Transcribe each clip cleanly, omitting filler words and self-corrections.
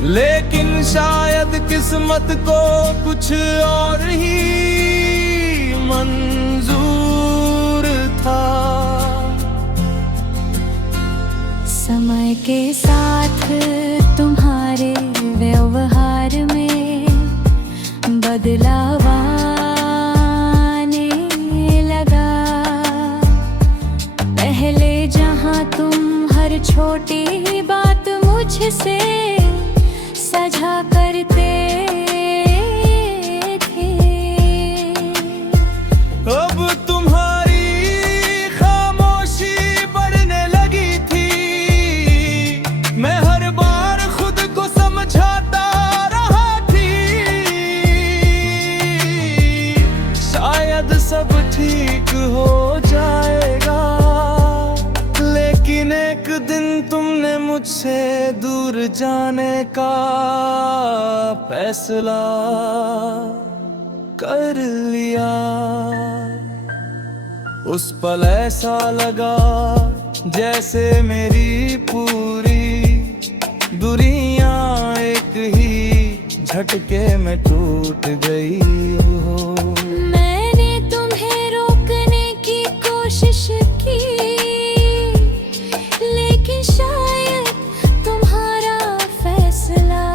लेकिन शायद किस्मत को कुछ और ही मंजूर था। समय के साथ तुम्हारे व्यवहार में बदलाव आने लगा। पहले जहां तुम हर छोटी बात मुझसे साझा करते थे, अब तुम्हारी खामोशी बढ़ने लगी थी। मैं हर बार खुद को समझाता रहा थी, शायद सब ठीक हो जाएगा। लेकिन एक दिन तुमने मुझसे दूर जाने का फैसला कर लिया। उस पल ऐसा लगा जैसे मेरी पूरी दुनिया एक ही झटके में टूट गई हो। मैंने तुम्हें रोकने की कोशिश की, लेकिन शायद तुम्हारा फैसला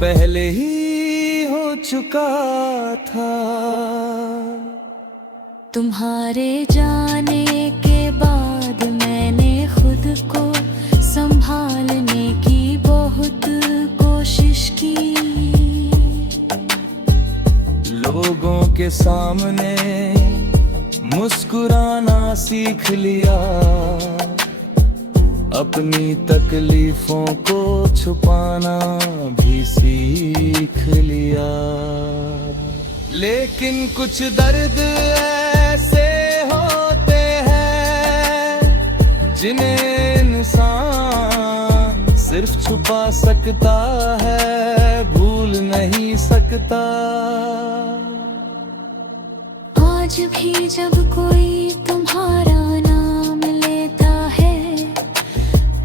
पहले ही हो चुका था। तुम्हारे जाने के बाद मैंने खुद को संभालने की बहुत कोशिश की। लोगों के सामने मुस्कुराना सीख लिया, अपनी तकलीफों को छुपाना भी सीख लिया। लेकिन कुछ दर्द ऐसे होते हैं जिन्हें इंसान सिर्फ छुपा सकता है, भूल नहीं सकता। आज भी जब कोई तुम्हारा नाम लेता है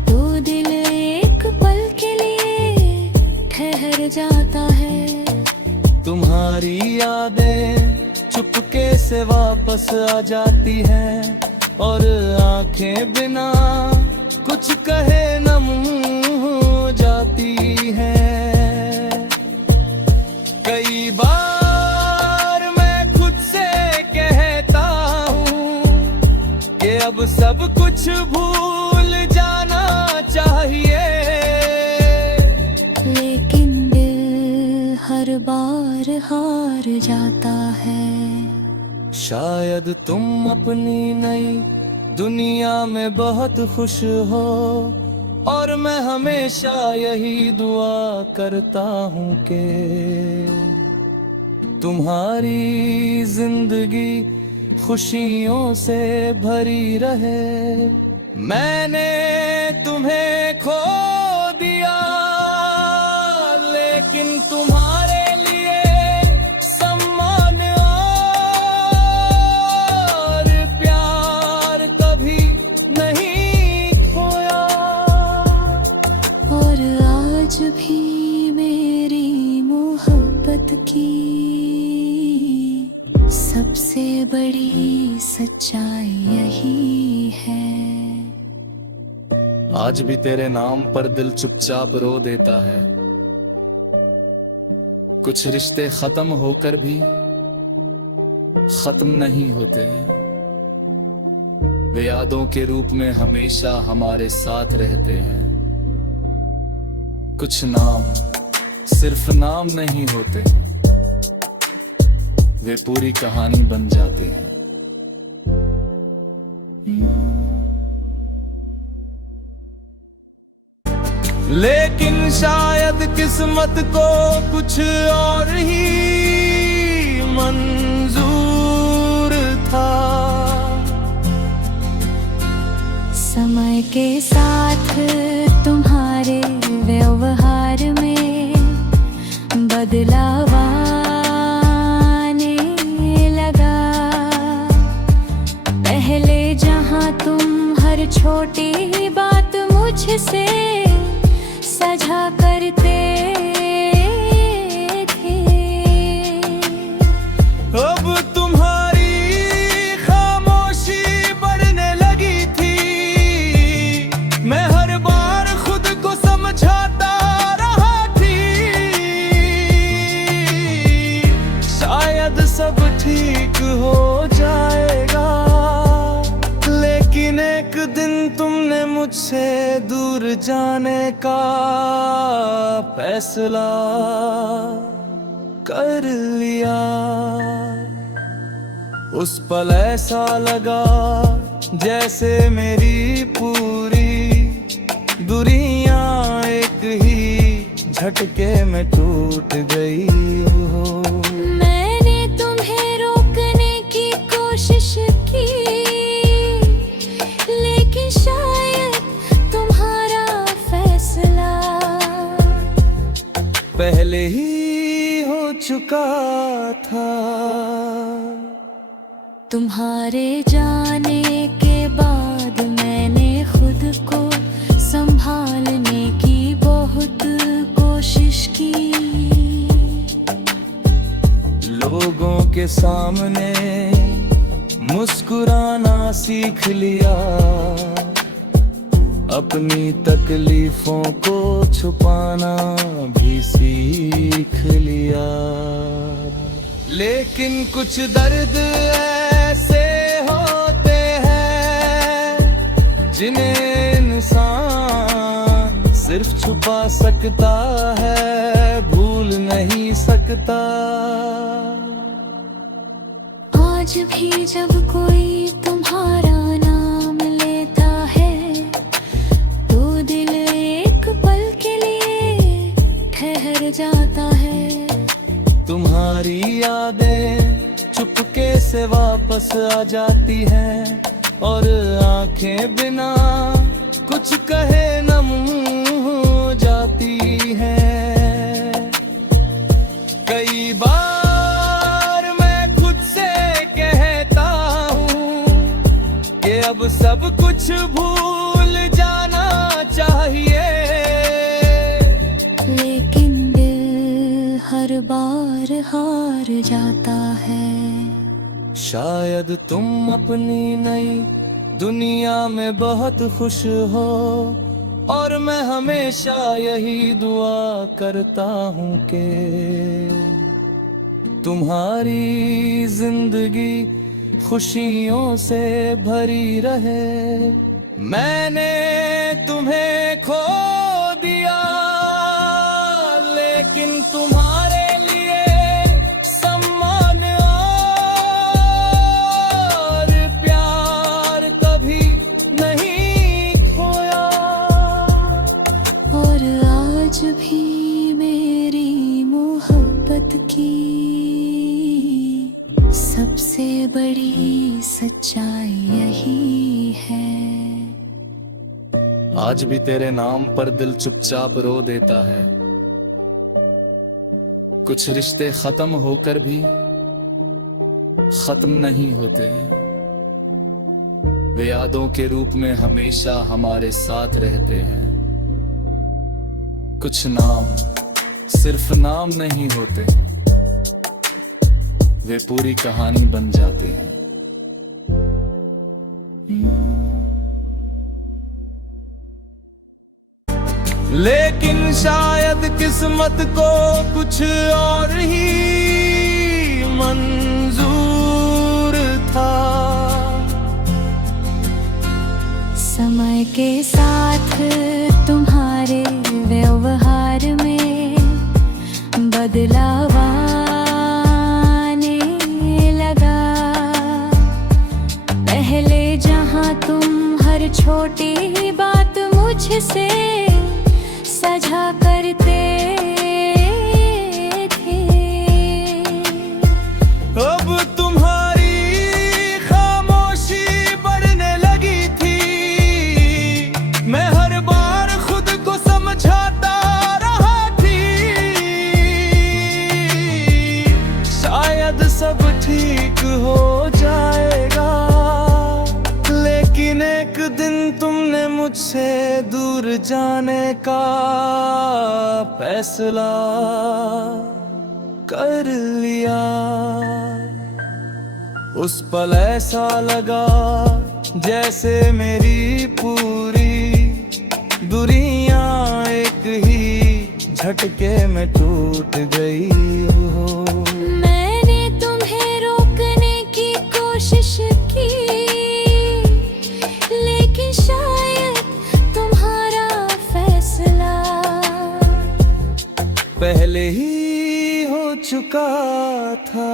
तो दिल एक पल के लिए ठहर जाता है। तुम्हारी यादें चुपके से वापस आ जाती हैं और आंखें बिना कुछ कहे नम हो जाती हैं। कई बार मैं खुद से कहता हूँ कि अब सब कुछ भूल जाना चाहिए, लेकिन दिल हर बार हार जाता है। शायद तुम अपनी नई दुनिया में बहुत खुश हो और मैं हमेशा यही दुआ करता हूँ कि तुम्हारी जिंदगी खुशियों से भरी रहे। मैंने तुम्हें खो दिया, लेकिन तुम्हारे लिए सम्मान और प्यार कभी नहीं खोया। और आज भी मेरी मोहब्बत की सबसे बड़ी सच्चाई यही है। आज भी तेरे नाम पर दिल चुपचाप रो देता है। कुछ रिश्ते खत्म होकर भी खत्म नहीं होते, वे यादों के रूप में हमेशा हमारे साथ रहते हैं। कुछ नाम सिर्फ नाम नहीं होते, वे पूरी कहानी बन जाते हैं। लेकिन शायद किस्मत को कुछ और ही मंजूर था। समय के साथ तुम्हारे व्यवहार में बदलाव आने लगा। पहले जहां तुम हर छोटी बात मुझसे जाने का फैसला कर लिया। उस पल ऐसा लगा जैसे मेरी पूरी दुनिया एक ही झटके में टूट गई हो। मैंने तुम्हें रोकने की कोशिश की, लेकिन शायद तुम्हारा फैसला पहले ही हो चुका था। तुम्हारे जाने के बाद मैंने खुद को संभालने की बहुत कोशिश की। लोगों के सामने मुस्कुराना सीख लिया, अपनी तकलीफों को छुपाना भी सीख लिया। लेकिन कुछ दर्द ऐसे होते हैं जिन्हें इंसान सिर्फ छुपा सकता है, भूल नहीं सकता। आज भी जब कोई तुम्हारा नाम लेता है तो दिल एक पल के लिए ठहर जाता है। तुम्हारी यादें चुपके से वापस आ जाती हैं और आंखें बिना कुछ कहे नम हो जाती हैं। कई बार मैं खुद से कहता हूँ कि अब सब कुछ भूल जाना चाहिए, लेकिन दिल हर बार हार जाता है। शायद तुम अपनी नई दुनिया में बहुत खुश हो और मैं हमेशा यही दुआ करता हूँ कि तुम्हारी जिंदगी खुशियों से भरी रहे। मैंने तुम्हें खो दिया, लेकिन तुम्हारे भी मेरी मोहब्बत की सबसे बड़ी सच्चाई यही है। आज भी तेरे नाम पर दिल चुपचाप रो देता है। कुछ रिश्ते खत्म होकर भी खत्म नहीं होते, वे यादों के रूप में हमेशा हमारे साथ रहते हैं। कुछ नाम सिर्फ नाम नहीं होते, वे पूरी कहानी बन जाते हैं। लेकिन शायद किस्मत को कुछ और ही मंजूर था। समय के साथ तुम्हारे व्यवहार में बदलाव आने लगा। पहले जहां तुम हर छोटी बात मुझसे साझा करते थे, अब तुम्हारी खामोशी बढ़ने लगी थी। मैं हर बार खुद को समझाता रहा थी, शायद सब ठीक हो जाएगा। लेकिन एक दिन तुमने मुझसे दूर जाने का फैसला कर लिया। उस पल ऐसा लगा जैसे मेरी पूरी दुनिया एक ही झटके में टूट गई हो। मैंने तुम्हें रोकने की कोशिश की, लेकिन शायद तुम्हारा फैसला पहले ही हो चुका था।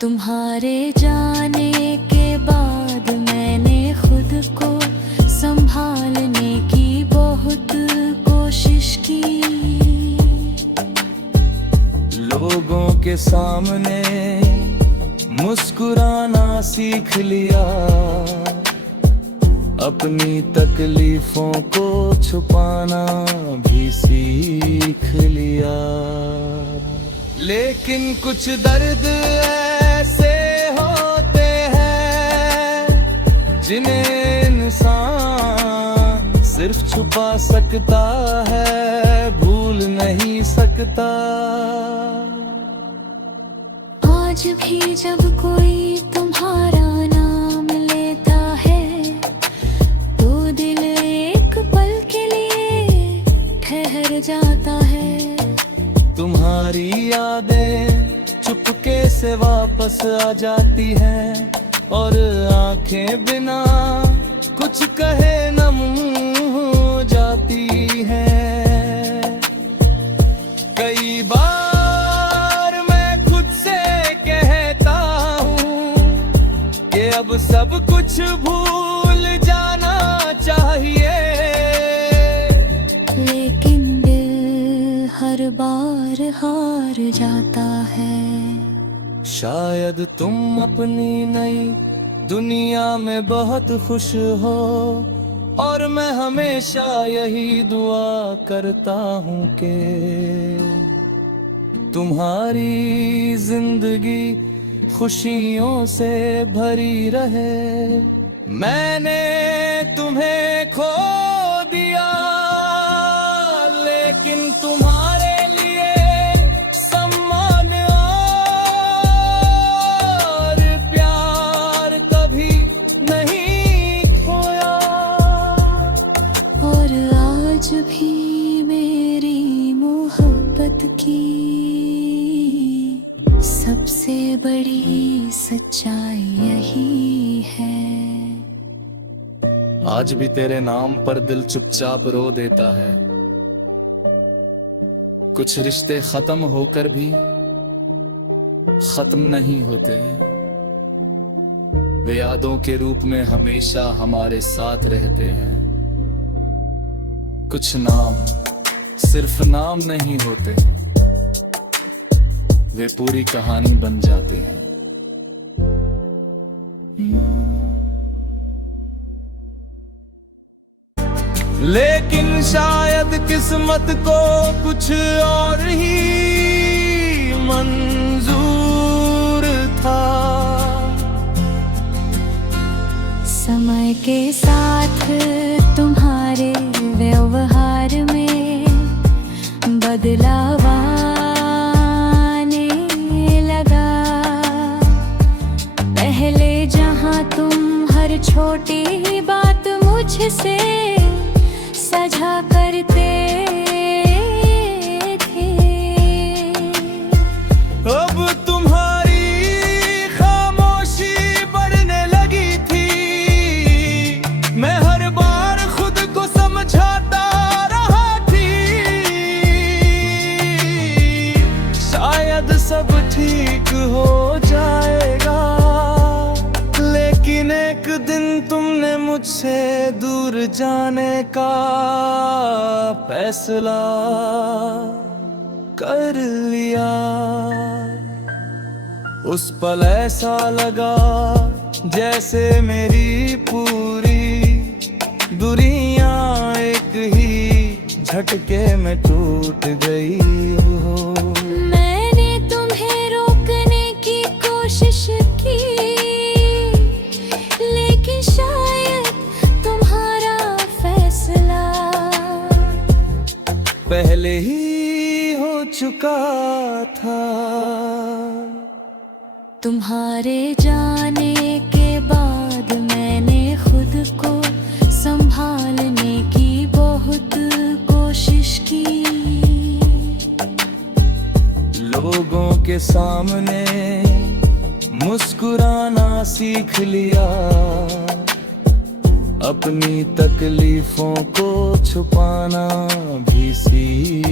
तुम्हारे जाने के बाद मैंने खुद को संभालने की बहुत कोशिश की। लोगों के सामने मुस्कुराना सीख लिया, अपनी तकलीफों को छुपाना भी सीख लिया। लेकिन कुछ दर्द ऐसे होते हैं जिन्हें इंसान सिर्फ छुपा सकता है, भूल नहीं सकता। आज भी जब कोई तुम्हारा नाम लेता है तो दिल एक पल के लिए ठहर जाता है। तुम्हारी यादें चुपके से वापस आ जाती हैं और आंखें बिना कुछ कहे नम हो जाती हैं। कई बार मैं खुद से कहता हूँ कि अब सब कुछ भूल जाना चाहिए, लेकिन दिल हर बार हार जाता है। शायद तुम अपनी नई दुनिया में बहुत खुश हो और मैं हमेशा यही दुआ करता हूँ कि तुम्हारी जिंदगी खुशियों से भरी रहे। मैंने तुम्हें खो दिया लेकिन तुम्हारे लिए सम्मान और प्यार कभी नहीं खोया। और आज भी मेरी मोहब्बत की सबसे बड़ी सच्चाई यही है। आज भी तेरे नाम पर दिल चुपचाप रो देता है। कुछ रिश्ते खत्म होकर भी खत्म नहीं होते, वे यादों के रूप में हमेशा हमारे साथ रहते हैं। कुछ नाम सिर्फ नाम नहीं होते, वे पूरी कहानी बन जाते हैं। लेकिन शायद किस्मत को कुछ और ही मंजूर था। समय के साथ तुम्हारे व्यवहार में बदलाव आने लगा। पहले जहां तुम हर छोटी बात मुझसे साझा करते थे, अब तुम्हारी खामोशी बढ़ने लगी थी। मैं हर बार खुद को समझाता रहा थी, शायद सब ठीक हो जाएगा। लेकिन एक दिन तुमने मुझसे दूर जाने का फैसला कर लिया। उस पल ऐसा लगा जैसे मेरी पूरी दुनिया एक ही झटके में टूट गई हो। मैंने तुम्हें रोकने की कोशिश की, लेकिन शायद तुम्हारा फैसला पहले ही हो चुका था। तुम्हारे जाने के बाद मैंने खुद को संभालने की बहुत कोशिश की। लोगों के सामने मुस्कुराना सीख लिया, अपनी तकलीफों को छुपाना भी सीख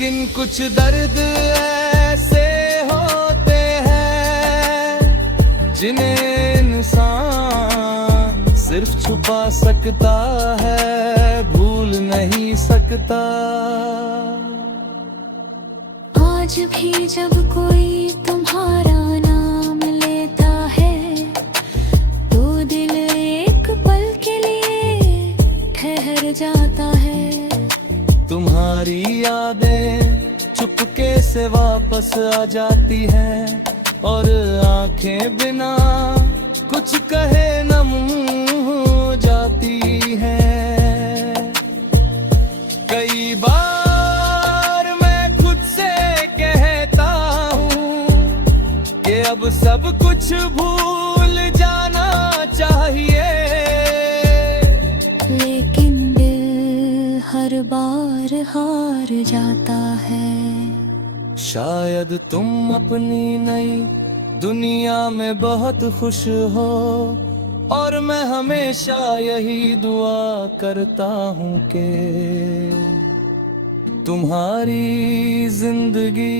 लेकिन कुछ दर्द ऐसे होते हैं जिन्हें इंसान सिर्फ छुपा सकता है, भूल नहीं सकता। आज भी जब कोई तुम्हारा नाम लेता है तो दिल एक पल के लिए ठहर जाता है। तुम्हारी यादें चुपके से वापस आ जाती हैं और आंखें बिना कुछ कहे नम हो जाती हैं। कई बार मैं खुद से कहता हूँ कि अब सब कुछ भूल जाना चाहिए, लेकिन दिल हर बार हार जाता है। शायद तुम अपनी नई दुनिया में बहुत खुश हो और मैं हमेशा यही दुआ करता हूँ कि तुम्हारी जिंदगी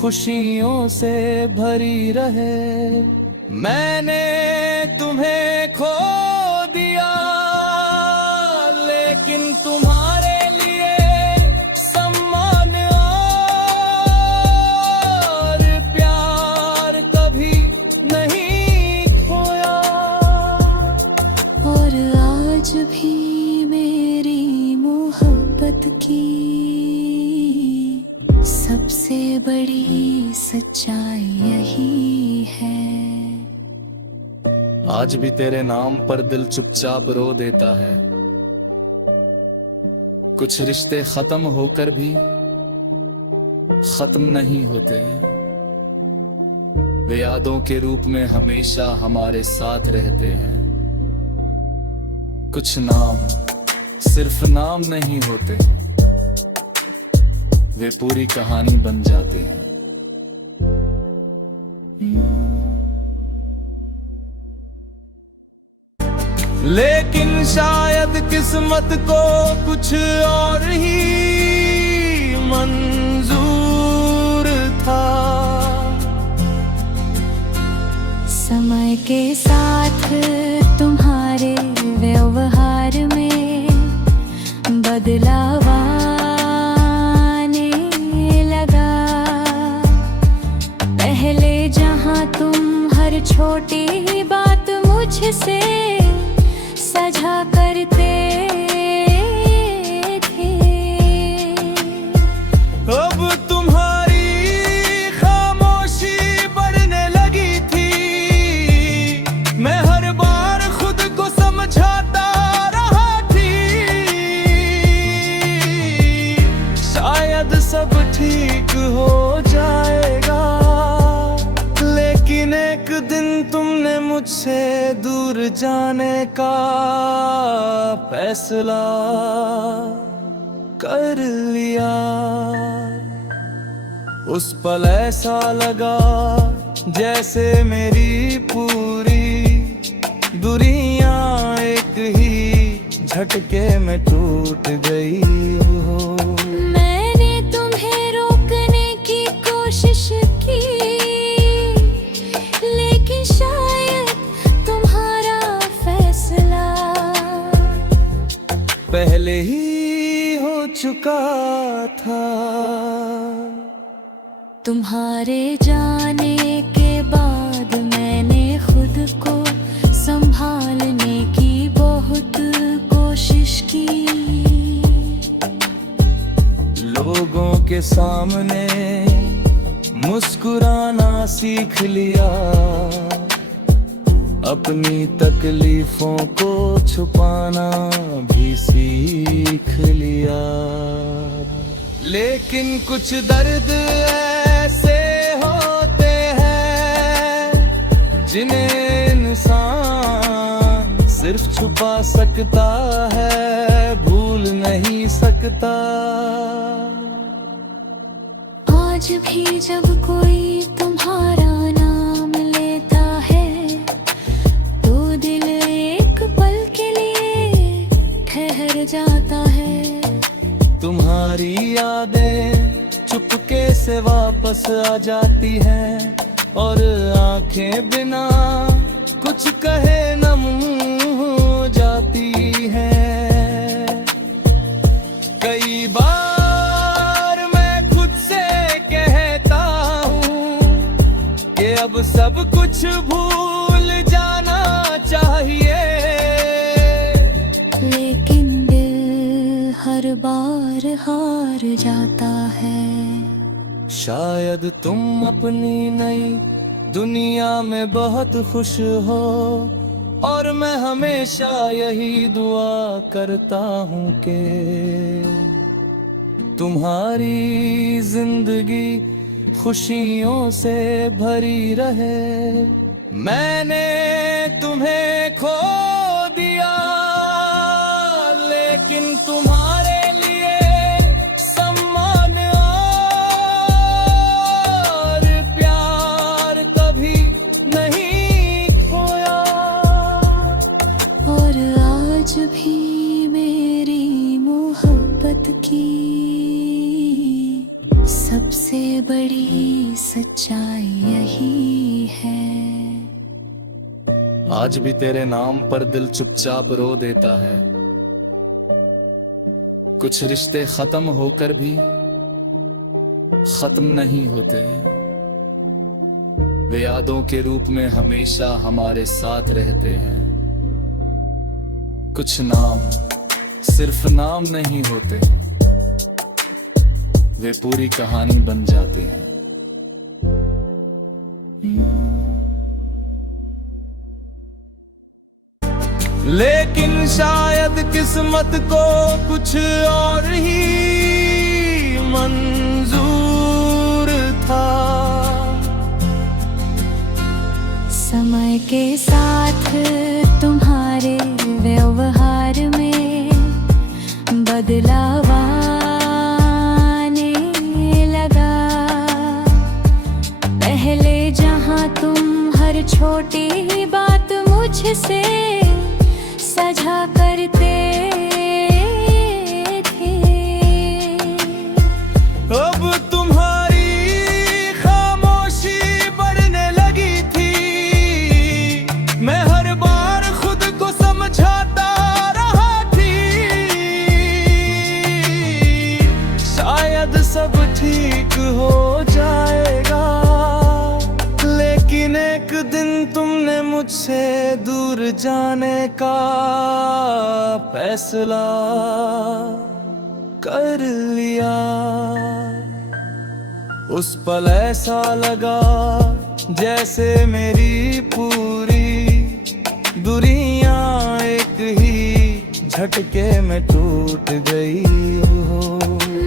खुशियों से भरी रहे। मैंने तुम्हें खो दिया लेकिन तुम्हारे लिए सम्मान और प्यार कभी नहीं खोया। और आज भी मेरी मोहब्बत की सबसे बड़ी सच्चाई यही है। आज भी तेरे नाम पर दिल चुपचाप रो देता है। कुछ रिश्ते खत्म होकर भी खत्म नहीं होते, वे यादों के रूप में हमेशा हमारे साथ रहते हैं। कुछ नाम सिर्फ नाम नहीं होते, वे पूरी कहानी बन जाते हैं। लेकिन शायद किस्मत को कुछ और ही मंजूर था। समय के साथ तुम्हारे व्यवहार में बदलाव आने लगा। पहले जहां तुम हर छोटी बात मुझसे सजा करते थे, अब तुम्हारी खामोशी बढ़ने लगी थी। मैं हर बार खुद को समझाता रहा थी शायद सब ठीक हो जाएगा, लेकिन एक दिन तुमने मुझसे दूर जाने का फैसला कर लिया। उस पल ऐसा लगा जैसे मेरी पूरी दुनिया एक ही झटके में टूट गई हो। मैंने तुम्हें रोकने की कोशिश की, लेकिन शायद तुम्हारा फैसला पहले ही हो चुका था। तुम्हारे जाने के बाद मैंने खुद को संभालने की बहुत कोशिश की। लोगों के सामने मुस्कुराना सीख लिया, अपनी तकलीफों को छुपाना भी सीख लिया। लेकिन कुछ दर्द ऐसे होते हैं जिन्हें इंसान सिर्फ छुपा सकता है, भूल नहीं सकता। आज भी जब कोई तुम्हारा नाम लेता है तो दिल एक पल के लिए ठहर जाता है। तुम्हारी यादें चुपके से वापस आ जाती हैं और आंखें बिना कुछ कहे नम हो जाती हैं। कई बार मैं खुद से कहता हूँ कि अब सब कुछ भूल जाना चाहिए, लेकिन दिल हर बार हार जाता है। शायद तुम अपनी नई दुनिया में बहुत खुश हो और मैं हमेशा यही दुआ करता हूँ कि तुम्हारी जिंदगी खुशियों से भरी रहे। मैंने तुम्हें खो दिया लेकिन तुम्हारे लिए सम्मान और प्यार कभी नहीं खोया। और आज भी मेरी मोहब्बत की सबसे बड़ी सच्चाई यही है। आज भी तेरे नाम पर दिल चुपचाप रो देता है। कुछ रिश्ते खत्म होकर भी खत्म नहीं होते, वे यादों के रूप में हमेशा हमारे साथ रहते हैं। कुछ नाम सिर्फ नाम नहीं होते, वे पूरी कहानी बन जाते हैं। लेकिन शायद किस्मत को कुछ और ही मंजूर था। समय के साथ तुम्हारे व्यवहार में बदलाव आने लगा। पहले जहां तुम हर छोटी बात मुझसे साझा करते थे, अब तुम्हारी खामोशी बढ़ने लगी थी। मैं हर बार खुद को समझाता रहा थी शायद सब ठीक हो जाएगा, लेकिन एक दिन तुमने मुझसे दूर जाने का फैसला कर लिया। उस पल ऐसा लगा जैसे मेरी पूरी दुनिया एक ही झटके में टूट गई हो।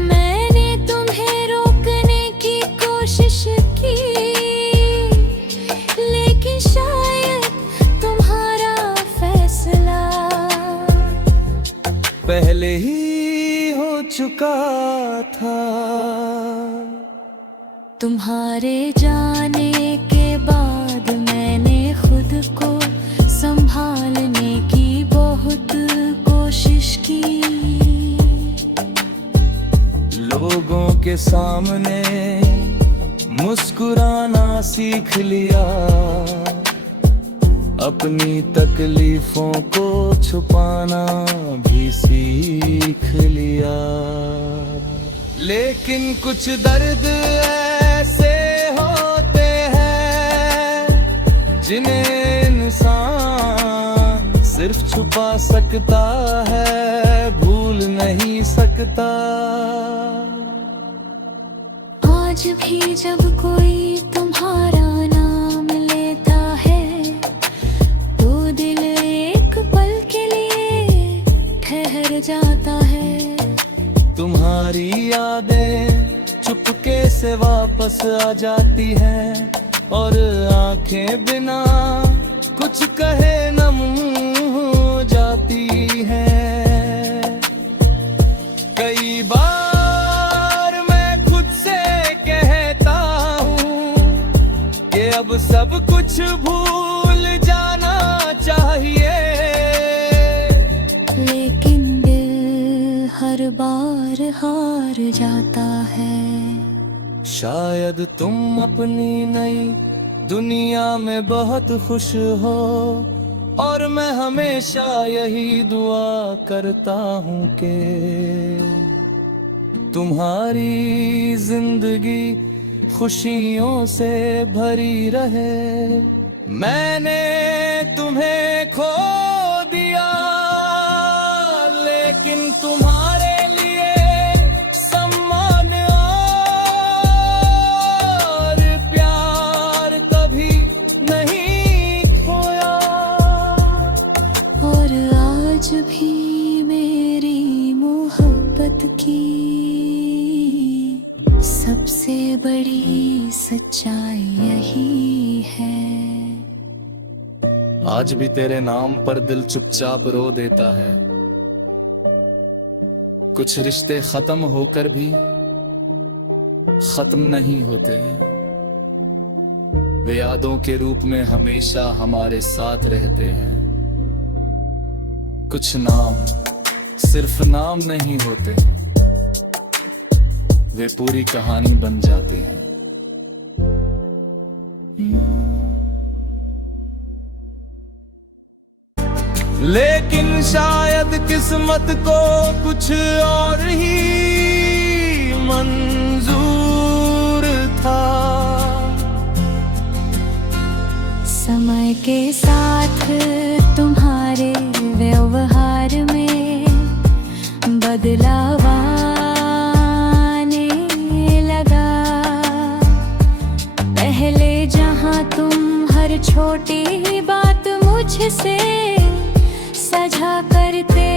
मैंने तुम्हें रोकने की कोशिश की, लेकिन शायद तुम्हारा फैसला पहले ही हो चुका था। तुम्हारे जाने के बाद मैंने खुद को संभालने की बहुत कोशिश की। लोगों के सामने मुस्कुराना सीख लिया, अपनी तकलीफों को छुपाना भी सीख लिया। लेकिन कुछ दर्द ऐसे होते हैं जिन्हें इंसान सिर्फ छुपा सकता है, भूल नहीं सकता। आज भी जब कोई तुम्हारा नाम लेता है तो दिल एक पल के लिए ठहर जाता है। तुम्हारी यादें चुपके से वापस आ जाती हैं और आंखें बिना कुछ कहे नम हो जाती हैं। कई बार मैं खुद से कहता हूँ कि अब सब कुछ भूल जाना चाहिए, लेकिन दिल हर बार हार जाता है। शायद तुम अपनी नई दुनिया में बहुत खुश हो, और मैं हमेशा यही दुआ करता हूँ कि तुम्हारी जिंदगी खुशियों से भरी रहे। मैंने तुम्हें खो दिया, लेकिन तुम्हारे लिए सम्मान और प्यार कभी नहीं खोया। और आज भी मेरी मोहब्बत की सबसे बड़ी सच्चाई यही है। आज भी तेरे नाम पर दिल चुपचाप रो देता है। कुछ रिश्ते खत्म होकर भी खत्म नहीं होते, वे यादों के रूप में हमेशा हमारे साथ रहते हैं। कुछ नाम सिर्फ नाम नहीं होते, वे पूरी कहानी बन जाते हैं। लेकिन शायद किस्मत को कुछ और ही मंजूर था। समय के साथ तुम्हारे व्यवहार में बदलाव आने लगा। पहले जहां तुम हर छोटी बात मुझसे सजा करते